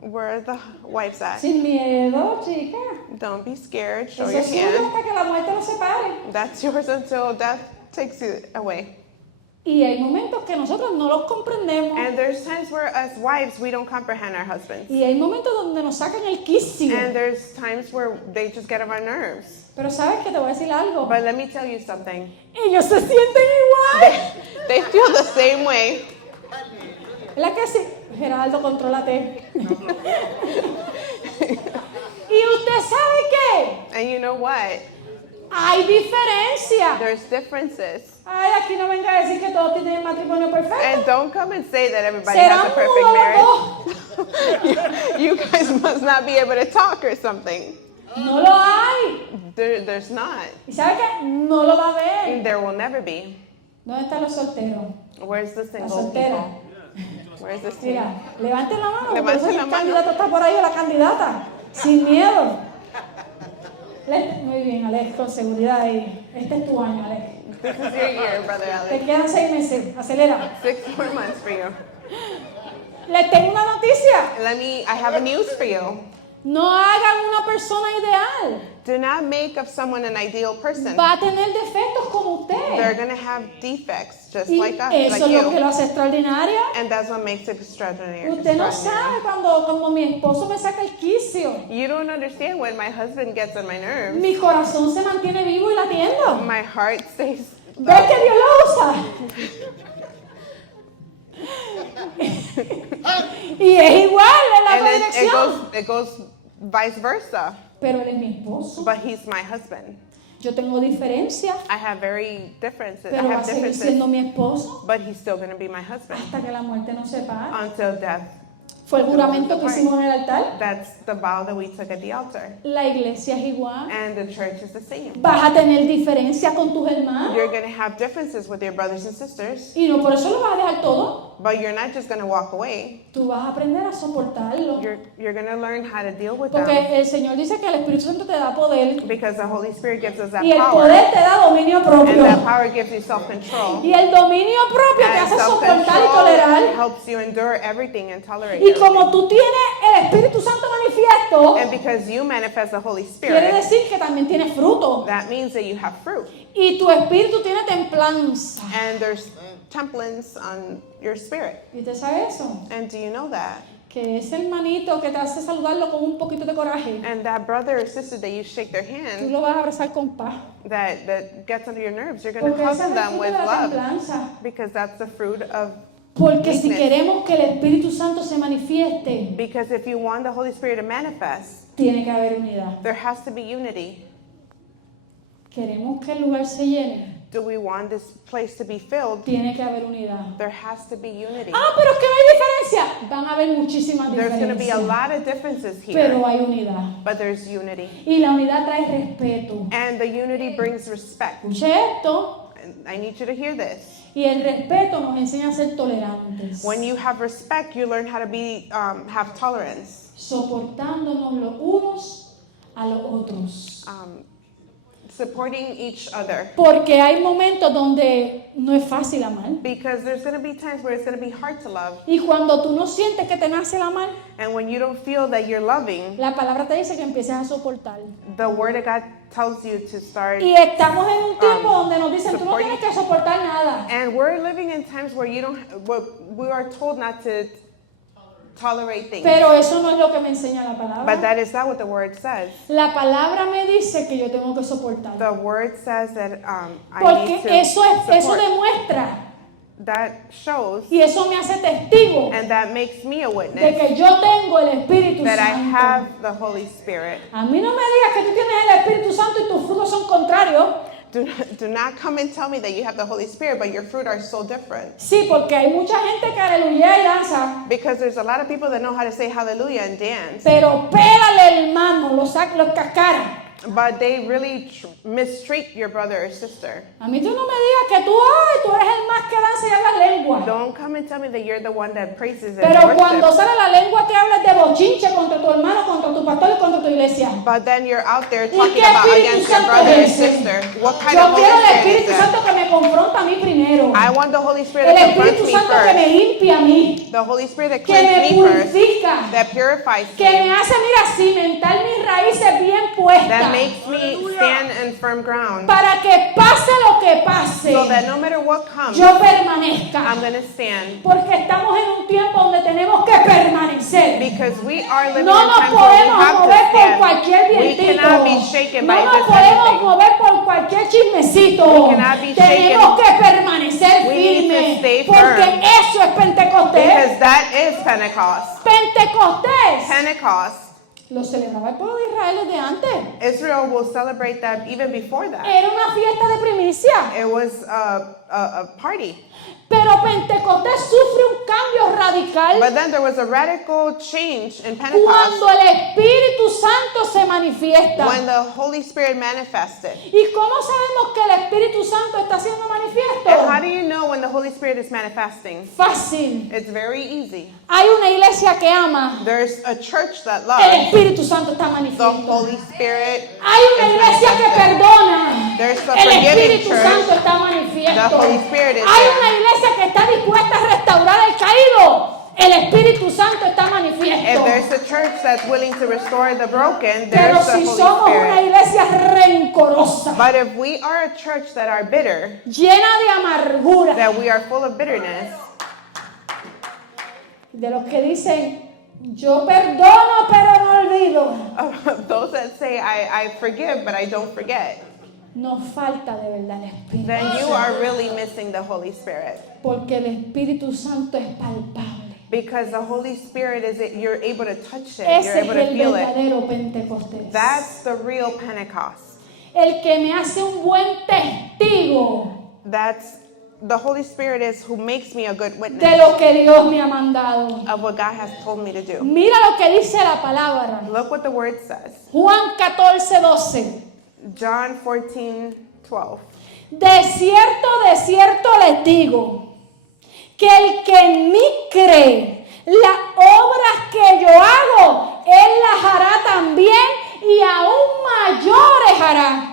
Where are the wives at? Sin miedo, chica. Don't be scared. Show Eso your es suyo hand. hasta que la muerte los separe. That's yours until death takes you away. Y hay momentos que nosotros no los comprendemos. And there's times where as wives, we don't comprehend our husbands. Y hay momentos donde nos sacan el quicio. And there's times where they just get on our nerves. Pero sabes que te voy a decir algo. But let me tell you something. Ellos se sienten igual. They feel the same way. ¿Verdad que sí? Geraldo, contrólate. ¿Y usted sabe qué? And you know what? Hay diferencia. There's differences. Ay, aquí no venga a decir que todos tienen matrimonio And perfecto. don't come and say that everybody has Serán a perfect mudos los marriage. dos. You guys must not be able to talk or something. No lo hay. There's not. ¿Y sabe qué? No lo va a ver. There will never be. ¿Dónde están los solteros? Where's the La single soltera. people? Where's the single? Mira, levanten la mano. Levanten Por eso la el mano. candidato está por ahí o la candidata. Sin miedo. Muy bien, Alex, con seguridad ahí. Este es tu año, Alex. This is your year, Brother Te Alex. quedan 6 meses. Acelera. 6 more months for you. Les tengo una noticia. I have a news for you. No hagan una persona ideal. Do not make of someone an ideal person. Va a tener defectos como They're usted. going to have defects just Y like us, eso like es lo que you. lo hace extraordinario. And that's what makes it extraordinary. Usted no sabe cuando mi esposo me saca el quicio. You don't understand when my husband gets on my nerves. Mi corazón se mantiene vivo y latiendo. My heart stays. ¿Ves que Dios lo usa? Y es igual en la And otra it dirección. goes vice versa. Pero él es mi esposo. But he's my husband. Yo tengo diferencias, I have very differences. I pero va a have seguir differences. siendo mi esposo But he's still going to be my husband hasta que la muerte nos separe. until death. Fue el juramento que hicimos en el altar. That's the vow that we took at the altar. La iglesia es igual. And the church is the same. Vas a tener diferencias con tus hermanos. You're going to have differences with your brothers and sisters, Y no por eso lo vas a dejar todo. but you're not just going to walk away. Tú vas a aprender a soportarlo. You're going to learn how to deal with them Porque el Señor dice que el Espíritu Santo te da poder. because the Holy Spirit gives us that Y el power, poder te da dominio and that propio. power gives you self-control. Y el dominio propio te And hace soportar y self-control tolerar. helps you endure everything and tolerate Y como everything. tú tienes el Espíritu Santo manifiesto, And because you manifest the Holy quiere Spirit, decir que también tienes fruto. that means that you have fruit. Y tu espíritu tiene templanza. And there's temperance on your spirit. ¿Y usted sabe eso? And do you know that? que ese hermanito que te hace saludarlo con un poquito de coraje, And that brother or sister that you shake their tú hand, lo vas a abrazar con paz. that gets under your nerves, you're going to Porque ese hug es el them fruto with de la love. templanza. Because that's the fruit of Porque si meekness. queremos que el Espíritu Santo se manifieste, Because if you want the Holy Spirit to manifest, tiene que haber unidad. there has to be unity. Queremos que el lugar se llene, Do we want this place to be filled? tiene que haber unidad. There has to be unity. Ah, pero es que no hay diferencia. Van a haber muchísimas There's going to be a diferencias, lot of differences pero here, hay unidad. but there's unity. Y la unidad trae respeto. And the unity brings respect. Escuche esto. And I need you to hear this. Y el respeto nos enseña a ser tolerantes, When you have respect, you learn how to be have tolerance, soportándonos los unos a los otros. supporting each other. Porque hay momentos donde no es fácil amar. Because there's going to be times where it's going to be hard to love. Y cuando tú no sientes que te nace el amar, And when you don't feel that you're loving, la palabra te dice que empieces a soportar. the Word of God tells you to start. Y estamos en un tiempo donde nos dicen, tú no supporting- tienes que soportar nada. And we're living in times where we are told not to tolerate things. Pero eso no es lo que me enseña la But palabra. that is not what the Word says. La palabra me dice que yo tengo que soportar. The Word says that I Porque need to eso support. demuestra That shows y eso me hace testigo and that makes me a de witness que yo tengo el Espíritu that I Santo. have the Holy Spirit. A mí no me digas que tú tienes el Espíritu Santo y tus frutos son contrarios. Do not come and tell me that you have the Holy Spirit, but your fruit are so different. Sí, porque hay mucha gente que aleluya y danza, Because there's a lot of people that know how to say hallelujah and dance, pero pélale el mano, los cascara. but they really mistreat your brother or sister. A mí tú no me digas que tú eres el más que danza y hablas lengua. Don't come and tell me that you're the one that praises and Pero cuando worships. sale la lengua que hablas de bochinche contra tu hermano, contra tu pastor y contra tu iglesia. But then you're out there ¿Y talking qué about Espíritu against your Santo brother or es ese? sister. What kind Yo of Holy quiero el Spirit is Espíritu that? Santo que me confronta a mí primero. I want the Holy Spirit El that confronts Espíritu me Santo que me first. limpia a mí. The Holy Spirit that Que me cleanses me first. purifica. That purifies Que me me. hace, mira, cimentar mis raíces bien That puestas. makes me stand on firm ground. Para que pase lo que pase, So that no matter what comes, yo permanezca. I'm going to stand. Porque estamos en un tiempo donde tenemos que permanecer. Because we are living No in nos times where we podemos have to mover por stand. cualquier We vientito. cannot be shaken by No nos just podemos anything. mover por cualquier chismecito. We cannot be Tenemos que permanecer We need to firmes. stay Porque firm. eso es Pentecostés. Because that is Pentecost. Pentecostés Pentecost. lo celebraba el pueblo de Israel desde antes. Israel will celebrate that even before that. Era una fiesta de primicia. It was a party. Pero Pentecostés sufre un cambio radical But then there was a radical change in Pentecost cuando el Espíritu Santo se manifiesta. when the Holy Spirit manifested. ¿Y cómo sabemos que el Espíritu Santo está siendo manifiesto? And how do you know when the Holy Spirit is manifesting? Fácil. It's very easy. Hay una iglesia que ama. There's a church that El loves Espíritu Santo está the manifiesto. Holy Spirit. Hay una is iglesia que manifested. perdona. There's a El forgiving Espíritu church. Santo está manifiesto. The Holy Spirit is Hay there. una iglesia que está dispuesta a restaurar al caído. El Espíritu Santo está If manifiesto. there's a church that's willing to restore the broken, Pero there's the si Holy somos una Spirit. iglesia rencorosa, But if we are a church that are bitter, llena de amargura, that we are full of bitterness, de los que dicen, yo perdono pero no olvido, of those that say, I forgive, but I don't forget, nos falta de verdad el Espíritu then you Santo. are really missing the Holy Spirit. Porque el Espíritu Santo es palpable. Because the Holy Spirit you're able to touch it, you're Ese es able to el feel it. verdadero Pentecostés. That's the real Pentecost. El que me hace un buen testigo The Holy Spirit is who makes me a good de witness lo que Dios me ha mandado. of what God has told me to do. Mira lo que dice la palabra. Look what the word says. Juan 14:12. John 14:12. De cierto les digo, que el que en mí cree, las obras que yo hago, él las hará también y aún mayores hará.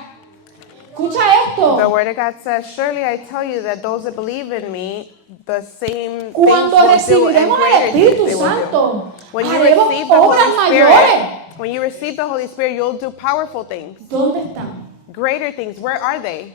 Escucha The esto. word of God says, surely I tell you that those that believe in me, the same things Cuando will do and recibiremos el greater things Espíritu they will do. Santo, When you haremos receive the obras Holy mayores. Spirit, when you receive the Holy Spirit, you'll do powerful things, ¿Dónde están? greater things. Where are they?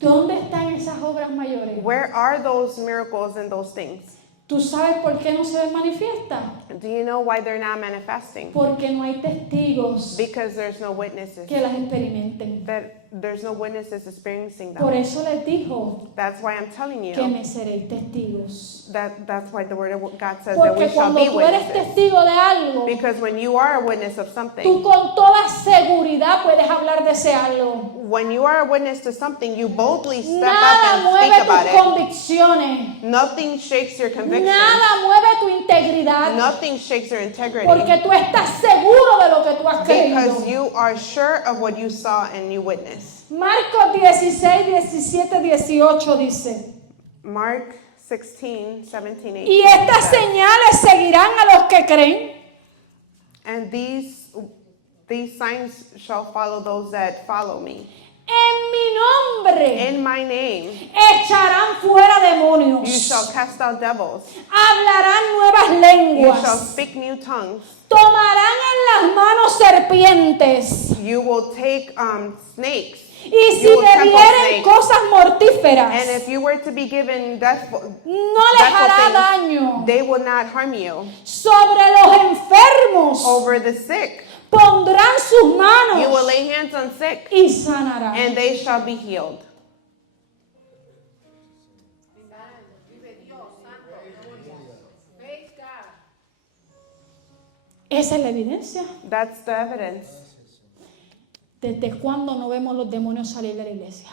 ¿Dónde están esas obras mayores? Where are those miracles and those things? ¿Tú sabes por qué no se manifiesta? Do you know why they're not manifesting? Porque no hay testigos Because there's no witnesses. que las experimenten. That there's no witnesses experiencing Por them. eso les dijo That's why I'm telling que you. me seréis testigos. That's why the word of God says that we Porque shall cuando be tú eres witnesses. testigo de algo, Because when you are a witness of tú something, con toda seguridad puedes hablar de ese algo. when you are a witness to something, you boldly step up Nada and mueve speak about tus it. convicciones. Nothing shakes your conviction. Nada mueve tu integridad. Nothing shakes your integrity. Porque tú estás seguro de lo que tú has Because creído. you are sure of what you saw and you witnessed. Marcos 16, 17, 18 dice: Mark 16, 17, 18. y estas says, señales seguirán a los que creen. and these signs shall follow those that follow me. En mi nombre In my name echarán fuera you demonios. shall cast out devils. Hablarán nuevas You shall lenguas. speak new tongues. Tomarán en las manos serpientes. You will take snakes. Y si You will trample bebieren snakes. cosas mortíferas, And if you were to be given no les hará daño. they will not harm you. Sobre los enfermos Over the sick, pondrán sus you will manos lay hands on sick, y sanarán. and they shall be healed. Esa es la evidencia. That's the evidence. ¿Desde cuándo no vemos los demonios salir de la iglesia?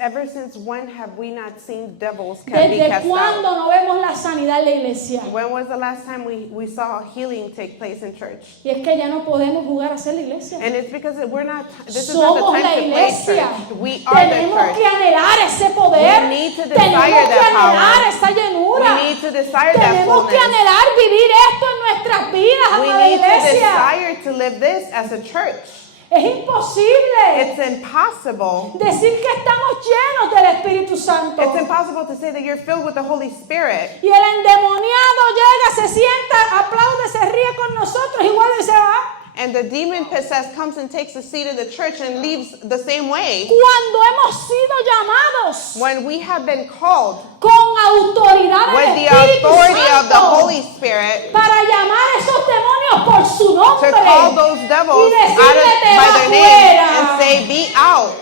Ever since when have we not seen devils can be ¿Desde cast cuándo out? no vemos la sanidad en la iglesia? When was the last time we saw healing take place in church? Y es que ya no podemos jugar a ser la iglesia. And it's because this is not the Somos time la to play iglesia. church. We are the Tenemos que church. anhelar ese poder. We need to Tenemos desire que that anhelar power. esa llenura. We need to desire that Tenemos que fullness. anhelar vivir esto en nuestras vidas, We amada need to iglesia. desire to live this as a church. Es imposible It's impossible. decir que estamos llenos del Espíritu Santo. It's impossible to say that you're filled with the Holy Spirit. Y el endemoniado llega, se sienta, aplaude, se ríe con nosotros, igual y se va. And the demon possessed comes and takes a seat in the church and leaves the same way. Cuando hemos sido llamados When we have been called con autoridad with del the Espíritu authority of the Santo Holy Spirit para llamar a esos demonios por su nombre to call those devils y decirle, "Te by vas their name fuera". and say, be out,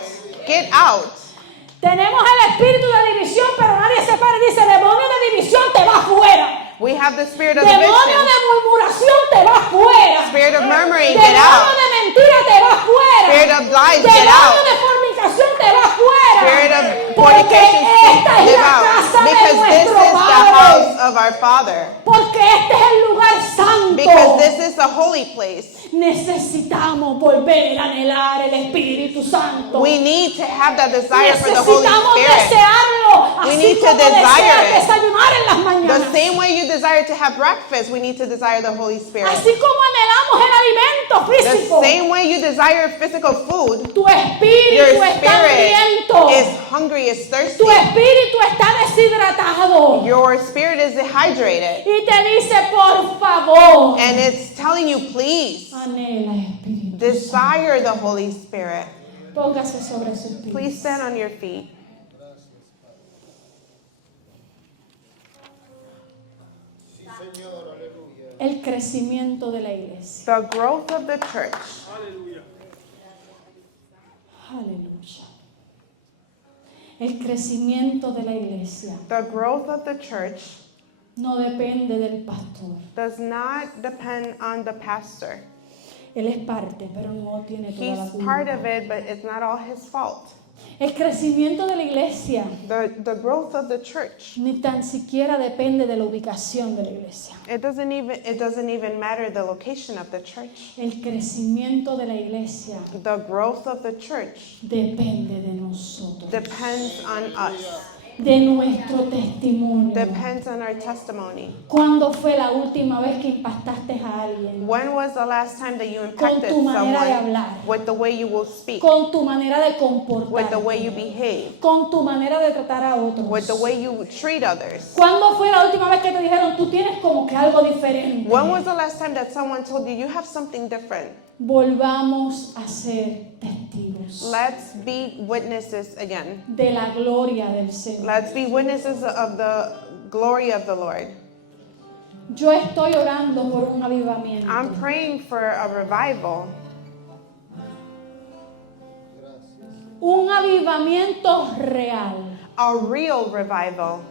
get out. Tenemos el espíritu de división, pero nadie se para y dice, demonio de división, te vas fuera. We have the spirit of Demonio division, de murmuración, te vas fuera. spirit of murmuring, get Demonio out. de mentira, te vas fuera. Spirit of lies, get Demonio out. de fornicación, te vas fuera. Spirit of Porque fornication, esta es live la out. casa de Because this is nuestro the Padre. house of our Father. Porque este es el lugar santo. Because this is a holy place. Necesitamos volver a anhelar el Espíritu Santo. We need to have that desire for the Holy Necesitamos Spirit. desearlo. We Así need to como desire deseas it. desayunar en las mañanas. The same way you desire to have breakfast, we need to desire the Holy Spirit. Así como anhelamos el alimento The físico. same way you desire physical food, Tu espíritu your está spirit hambriento. is hungry, is thirsty. Tu espíritu está deshidratado. Your spirit is dehydrated. Y te dice, por favor, And it's telling you, please, anhela el Espíritu. desire the Holy Spirit. Póngase sobre su espíritu. Please stand on your feet. El crecimiento de la iglesia. The growth of the church. Aleluya. El crecimiento de la iglesia The growth of the church no depende del pastor. does not depend on the pastor. Él es parte, pero no tiene toda la He's part culpa. of it, but it's not all his fault. El crecimiento de la iglesia The growth of the church. ni tan siquiera depende de la ubicación de la iglesia. It doesn't even matter the location of the church. El crecimiento de la iglesia The growth of the church depende de nosotros, depends on us. de nuestro testimonio. Depends on our testimony. ¿Cuándo fue la última vez que impactaste a alguien? When was the last time that you Con impacted tu manera de someone hablar, with the way you will speak, con tu manera de with the way comportarte, you behave, con tu manera de tratar a otros. with the way you treat others? ¿Cuándo fue la última vez que te dijeron, tú tienes como que algo diferente? When was the last time that someone told you you have something different? Volvamos a ser testigos Let's be witnesses again. de la gloria del Señor. Let's be witnesses of the glory of the Lord. Yo estoy orando por un avivamiento. I'm praying for a revival. Un avivamiento real. A real revival.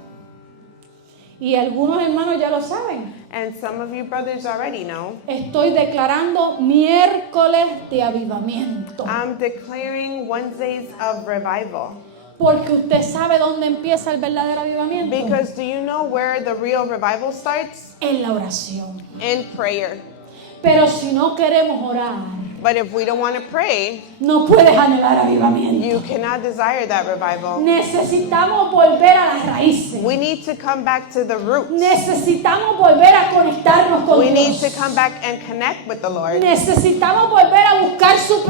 Y algunos hermanos ya lo saben. And some of you brothers already know. Estoy declarando miércoles de avivamiento. I'm declaring Wednesdays of revival. Porque usted sabe dónde empieza el verdadero avivamiento. Because do you know where the real revival starts? En la oración. In prayer. Pero si no queremos orar, But if we don't want to pray, no puedes anhelar avivamiento. you cannot desire that revival. Necesitamos volver a las raíces. We need to come back to the roots. Necesitamos volver a conectarnos con We need Dios. to come back and connect with the Lord. Necesitamos volver a buscar su We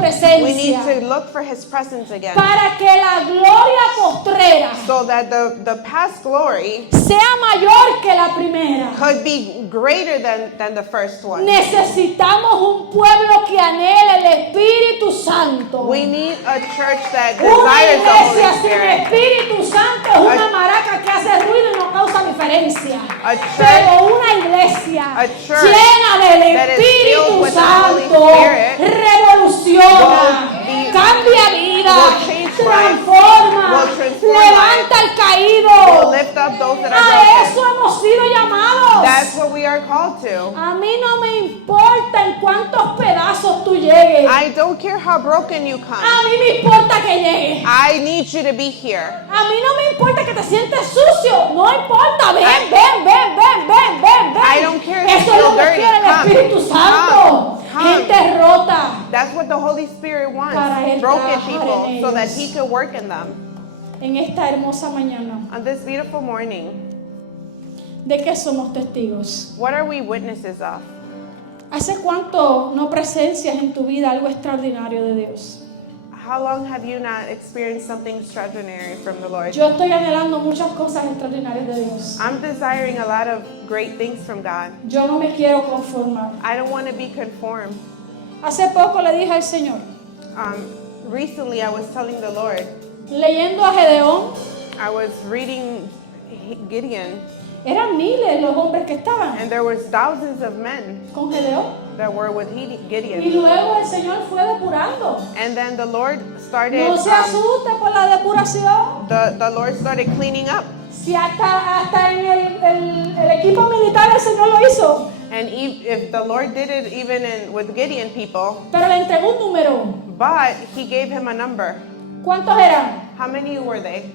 need presencia to look for His presence again. para que la gloria postrera So that the past glory sea mayor que la primera. could be greater than the first one. Necesitamos un pueblo que anhele el Espíritu Santo. We need a church that Una desires the iglesia Holy sin Spirit. Espíritu Santo es una maraca que hace ruido y no causa diferencia. A church Pero una iglesia a church llena del that is Espíritu filled with the Holy Santo Spirit revoluciona, will cambia vida, will change lives, transforma, will transform levanta al will caído. lift up those that A are eso broken. hemos sido llamados. That's what we are called to. A mí no me importa en cuántos pedazos tú llegues. I don't care how broken you come. A mí me importa que llegues. I need you to be here. A mí no me importa que te sientes sucio. No importa. Ven. I don't care if you Eso es lo feel que dirty. quiere el Come. Espíritu Santo. Come. Gente rota. That's what the Holy Spirit Para wants. él Broken trabajar people en so that ellos. He can work in them. En esta hermosa mañana, On this beautiful morning, ¿de qué somos testigos? what are we witnesses of? ¿Hace cuánto no presencias en tu vida algo extraordinario de Dios? How long have you not experienced something extraordinary from the Lord? Yo estoy anhelando muchas cosas extraordinarias de Dios. I'm desiring a lot of great things from God. Yo no me quiero conformar. I don't want to be conformed. Hace poco le dije al Señor, Recently, I was telling the Lord, leyendo a Gedeón, I was reading Gideon, eran miles los hombres que estaban and there was thousands of men con Gedeón. that were with Y Gideon. luego el Señor fue depurando. And then the Lord started, No se asuste por la depuración. the Lord started cleaning up. Si hasta en el equipo militar el Señor lo hizo. And if the Lord did it even with Gideon people, Pero le entregó un número. but He gave him a number. ¿Cuántos eran? How many were they?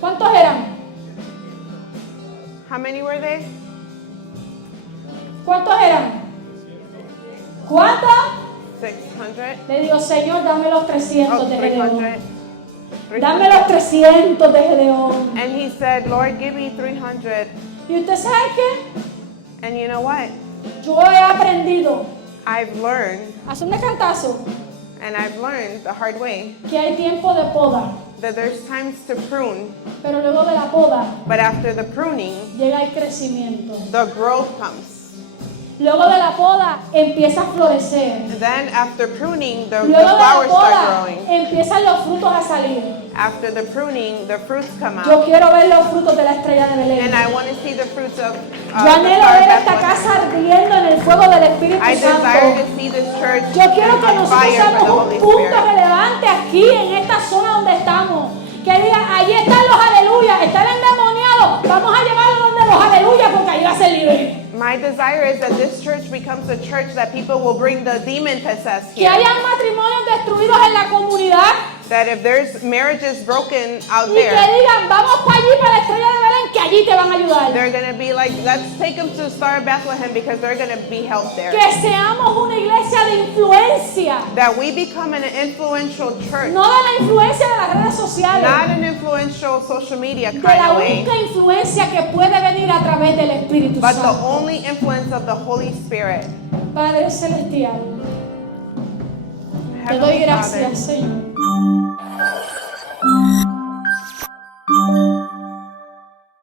¿Cuántos eran? How many were they? ¿Cuántos eran? ¿Cuántos? 600? Le digo, Señor, dame los 300 Oh, de Gedeón. 300. Dame los 300 de Gedeón. And he said, Lord, give me 300. ¿Y usted sabe qué? And you know what? Yo he aprendido, I've learned, hace un cantazo, and I've learned the hard way, que hay tiempo de poda. that there's times to prune, Pero luego de la poda but after the pruning, llega el crecimiento. the growth comes. Luego de la poda empieza a florecer. And then after pruning, the Luego de la flowers start poda growing. empiezan los frutos a salir. After the pruning, the fruits come Yo out. quiero ver los frutos de la estrella de Belén. And I want to see the fruits of Yo the anhelo Star of ver esta casa Bethlehem. ardiendo en el fuego del Espíritu I desire Santo. to see this church Yo quiero que on nosotros fire for seamos the un Holy punto Spirit. relevante aquí en esta zona donde estamos. Que digan, allí están los aleluyas, están endemoniados. Vamos a llevarlos donde los aleluyas porque ahí va a ser libre. My desire is that this church becomes a church that people will bring the demon possessed Que here. hayan matrimonios destruidos en la comunidad That if there's marriages broken out y que there, digan, vamos para allí, para la estrella de Belén, que allí te van a ayudar. they're going to be like, let's take them to Star of Bethlehem because they're going to be helped there. Que seamos una iglesia de influencia, That we become an influential church, no de la influencia de las redes sociales, not an influential social media de kind la of way, única influencia que puede venir a través del Espíritu but the Santo. only influence of the Holy Spirit. Padre Celestial, te doy Heavenly gracias, Father, Señor,